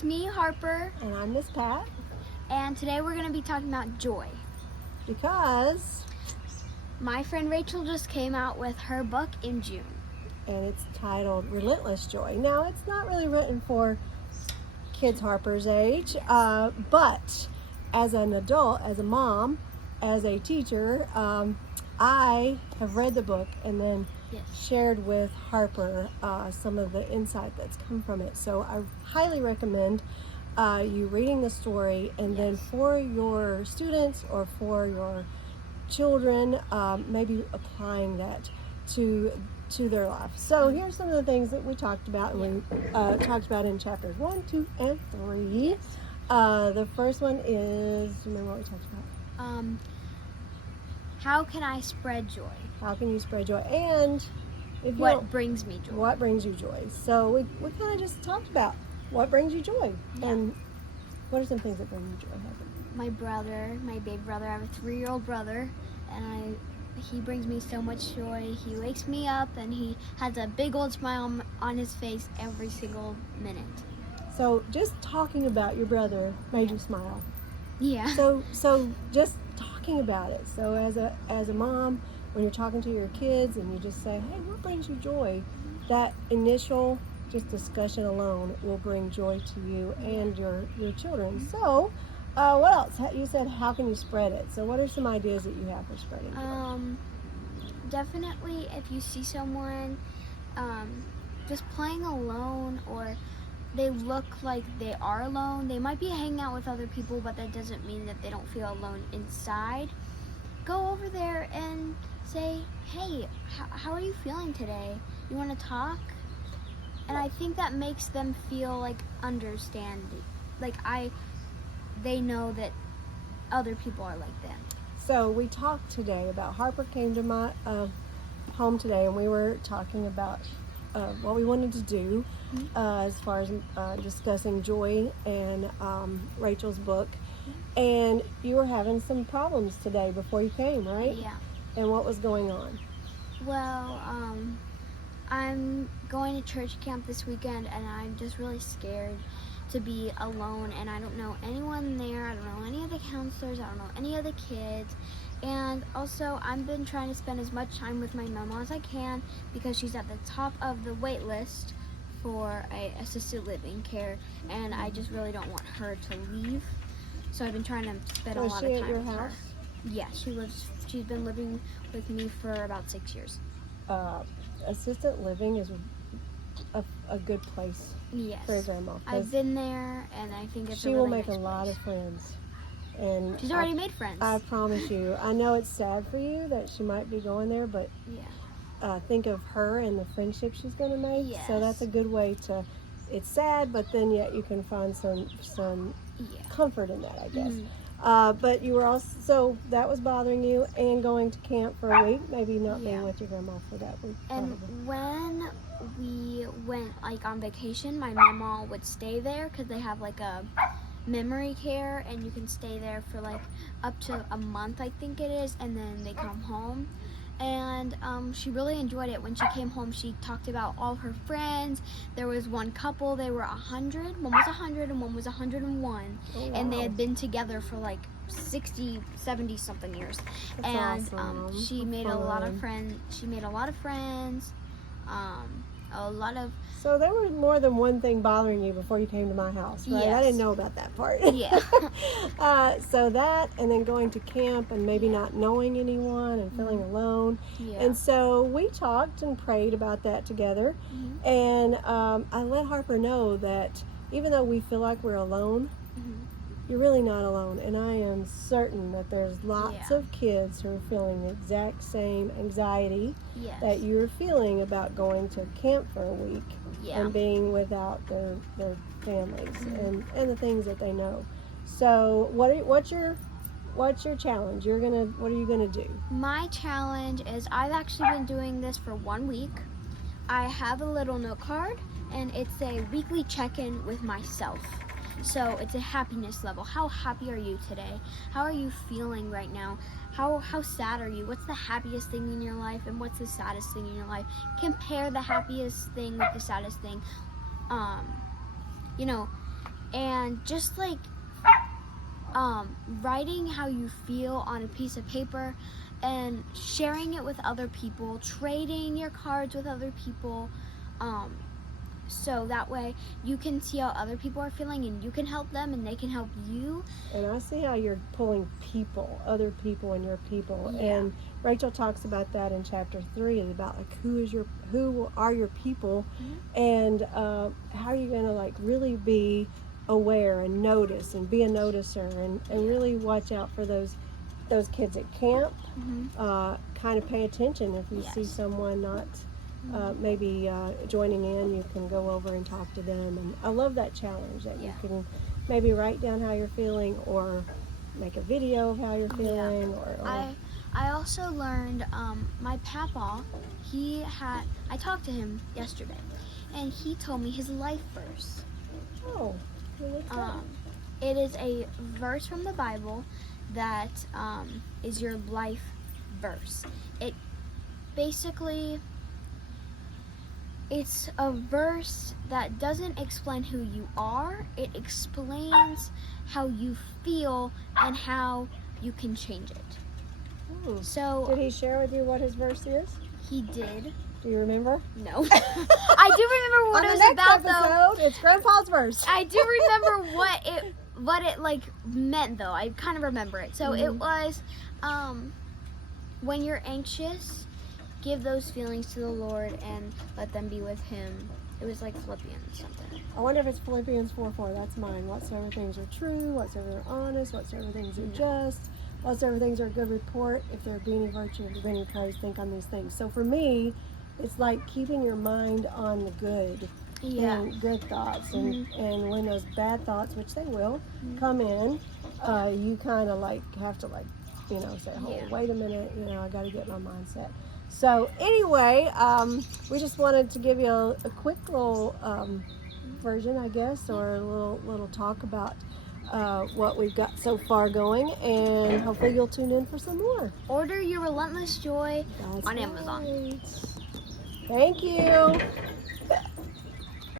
It's me, Harper, And I'm Miss Pat. and today we're going to be talking about joy. Because, My friend Rachel just came out with her book in June. and it's titled Relentless Joy. Now, it's not really written for kids Harper's age, but as an adult, as a mom, as a teacher, I have read the book and then shared with Harper some of the insight that's come from it. So I highly recommend you reading the story, and then for your students or for your children, maybe applying that to their life. So here's some of the things that we talked about, and we talked about in chapters 1, 2, and 3. The first one is, remember what we talked about? How can I spread joy? How can you spread joy? And if you What brings me joy? what brings you joy? So we kind of just talked about what brings you joy, and what are some things that bring you joy? My brother, my big brother. I have a 3-year-old brother, and he brings me so much joy. He wakes me up, and he has a big old smile on his face every single minute. So just talking about your brother made you smile. Yeah. So just talking about it. So as a mom, when you're talking to your kids and you just say, hey, what brings you joy? That initial just discussion alone will bring joy to you and your children. So what else? You said, how can you spread it? So what are some ideas that you have for spreading joy? Definitely if you see someone just playing alone, or they look like they are alone. They might be hanging out with other people, but that doesn't mean that they don't feel alone inside. Go over there and say, hey, how are you feeling today? You want to talk? And I think that makes them feel like understanding. They know that other people are like them. So we talked today about, Harper came to my home today, and we were talking about what we wanted to do as far as discussing joy and Rachel's book. And you were having some problems today before you came, right? Yeah. And what was going on? Well, I'm going to church camp this weekend, and I'm just really scared to be alone, and I don't know anyone there. I don't know any of the counselors. I don't know any of the kids. And also, I've been trying to spend as much time with my mama as I can, because she's at the top of the wait list for a assisted living care, and I just really don't want her to leave. So I've been trying to spend a lot of time with her. Yeah, she's been living with me for about 6 years. Assisted living is a good place for your grandma. I've been there, and I think it's she a really will make nice a lot place. of friends. And She's already made friends. I promise you. I know it's sad for you that she might be going there, but think of her and the friendship she's going to make. Yes. So that's a good way to. It's sad, but then yet you can find some comfort in that, I guess. But you were also, so that was bothering you, and going to camp for a week, maybe not being with your grandma for that week. And when we went on vacation, my mama would stay there, because they have a memory care, and you can stay there for up to a month, I think it is, and then they come home. And she really enjoyed it. When she came home, she talked about all her friends. There was one couple, they were 100. One was 100 and one was 101. Oh, wow. And they had been together for 60, 70 something years. That's and awesome. She made a lot of friends. She made a lot of friends. So there was more than one thing bothering you before you came to my house, right? Yes. I didn't know about that part. Yeah. So that, and then going to camp and maybe not knowing anyone and feeling alone. Yeah. And so we talked and prayed about that together. And I let Harper know that even though we feel like we're alone, you're really not alone. And I am certain that there's lots of kids who are feeling the exact same anxiety that you're feeling about going to camp for a week and being without their families and the things that they know. So what's your challenge? What are you gonna do? My challenge is, I've actually been doing this for 1 week. I have a little note card, and it's a weekly check-in with myself. So it's a happiness level. How happy are you today? How are you feeling right now? How sad are you? What's the happiest thing in your life, and what's the saddest thing in your life? Compare the happiest thing with the saddest thing. and just like writing how you feel on a piece of paper and sharing it with other people, trading your cards with other people, so that way you can see how other people are feeling and you can help them and they can help you. And I see how you're pulling people, other people and your people. Yeah. And Rachel talks about that in chapter 3, about like who are your people, and how are you going to like really be aware and notice and be a noticer and really watch out for those kids at camp. Kind of pay attention if you see someone not maybe joining in. You can go over and talk to them. And I love that challenge that you can maybe write down how you're feeling or make a video of how you're feeling. I also learned my papa, I talked to him yesterday and he told me his life verse. Oh, it is a verse from the Bible that is your life verse. It basically, it's a verse that doesn't explain who you are. It explains how you feel and how you can change it. So did he share with you what his verse is? He did. Do you remember? No. I do remember what it was about though. It's Grandpa's verse. I do remember what it like meant though. I kind of remember it. So it was when you're anxious, give those feelings to the Lord and let them be with him. It was like Philippians something. I wonder if it's Philippians 4:4. That's mine. Whatsoever things are true, whatsoever are honest, whatsoever things are just, whatsoever things are a good report, if there be any virtue, if there be any praise, think on these things. So for me, it's like keeping your mind on the good and good thoughts. And when those bad thoughts, which they will, come in, you kind of like have to like, say, oh, wait a minute, I got to get my mindset. So anyway, we just wanted to give you a quick little version, I guess, or a little talk about what we've got so far going, and hopefully you'll tune in for some more. Order your Relentless Joy on Amazon. Thank you.